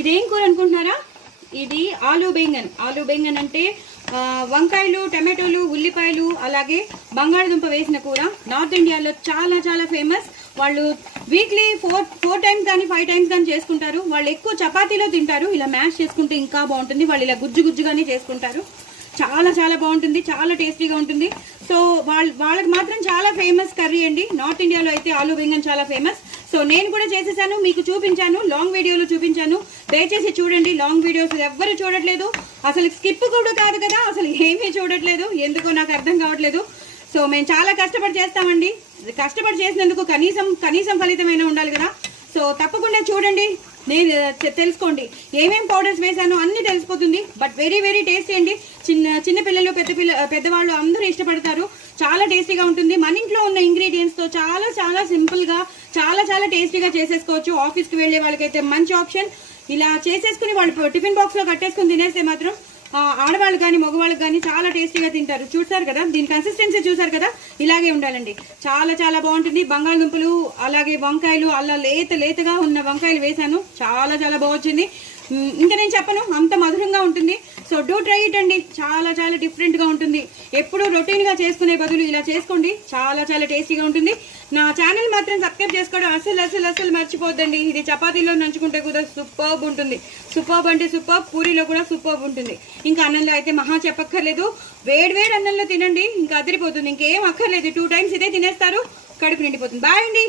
ఇదేం కూర అనుకుంటున్నారా? ఇది ఆలూ బెంగన్. ఆలూ బెంగన్ అంటే వంకాయలు, టమాటోలు, ఉల్లిపాయలు అలాగే బంగాళదుంప వేసిన కూర. నార్త్ ఇండియాలో చాలా చాలా ఫేమస్. వాళ్ళు వీక్లీ ఫోర్ టైమ్స్ కానీ 5 టైమ్స్ కానీ చేసుకుంటారు. వాళ్ళు ఎక్కువ చపాతీలో తింటారు. ఇలా మ్యాష్ చేసుకుంటే ఇంకా బాగుంటుంది. వాళ్ళు ఇలా గుజ్జు గుజ్జుగానే చేసుకుంటారు. చాలా చాలా బాగుంటుంది, చాలా టేస్టీగా ఉంటుంది. సో వాళ్ళకి మాత్రం చాలా ఫేమస్ కర్రీ అండి. నార్త్ ఇండియాలో అయితే ఆలూ బెంగన్ చాలా ఫేమస్. సో నేను కూడా చేసేసాను, మీకు చూపించాను, లాంగ్ వీడియోలో చూపించాను. దయచేసి చూడండి. లాంగ్ వీడియోస్ ఎవ్వరు చూడట్లేదు, అసలు స్కిప్ కూడా కాదు కదా, అసలు ఏమీ చూడట్లేదు. ఎందుకో నాకు అర్థం కావట్లేదు. సో మేము చాలా కష్టపడి చేస్తామండి. కష్టపడి చేసినందుకు కనీసం ఫలితమైనా ఉండాలి కదా. సో తప్పకుండా చూడండి, నేను తెలుసుకోండి ఏమేం పౌడర్స్ వేసాను అన్ని తెలిసిపోతుంది. బట్ వెరీ వెరీ టేస్టీ అండి. చిన్న పిల్లలు పెద్దవాళ్ళు అందరూ ఇష్టపడతారు. చాలా టేస్టీగా ఉంటుంది. మన ఇంట్లో ఉన్న ఇంగ్రీడియంట్స్ తో చాలా చాలా సింపుల్ గా చాలా చాలా టేస్టీగా చేసేసుకోవచ్చు. ఆఫీస్కి వెళ్లే వాళ్ళకైతే మంచి ఆప్షన్. ఇలా చేసేసుకుని వాళ్ళు టిఫిన్ బాక్స్ లో కట్టేసుకుని తినేస్తే మాత్రం ఆడవాళ్ళు కానీ మగవాళ్ళకి కానీ చాలా టేస్టీగా తింటారు. చూసారు కదా, దీని కన్సిస్టెన్సీ చూసారు కదా, ఇలాగే ఉండాలండి. చాలా చాలా బాగుంటుంది. బంగాళదుంపలు అలాగే వంకాయలు అలా లేతగా ఉన్న వంకాయలు వేసాను. చాలా చాలా బాగుంది. ఇంకా నేను చెప్పను, అంత మధురంగా ఉంటుంది. సో డూ ట్రై ఇట్ అండి. చాలా చాలా డిఫరెంట్ గా ఉంటుంది. ఎప్పుడు రొటీన్ గా చేసుకునే బదులు ఇలా చేసుకోండి. చాలా చాలా టేస్టీగా ఉంటుంది. నా ఛానల్ మాత్రం సబ్స్క్రైబ్ చేసుకోవడం అసలు మర్చిపోద్దండి. ఇది చపాతీలో నంచుకుంటే కూడా సూపర్బ్ ఉంటుంది. సూపర్బ్ అంటే సూపర్బ్, పూరీలో కూడా సూపర్బ్ ఉంటుంది. ఇంకా అన్నంలో అయితే మహా చెప్పక్కర్లేదు. వేడి అన్నంలో తినండి, ఇంకా అదిరిపోతుంది. ఇంకేం అక్కర్లేదు. 2 టైమ్స్ ఇదే తినేస్తారు, కడుపు నిండిపోతుంది. బాయ్ అండి.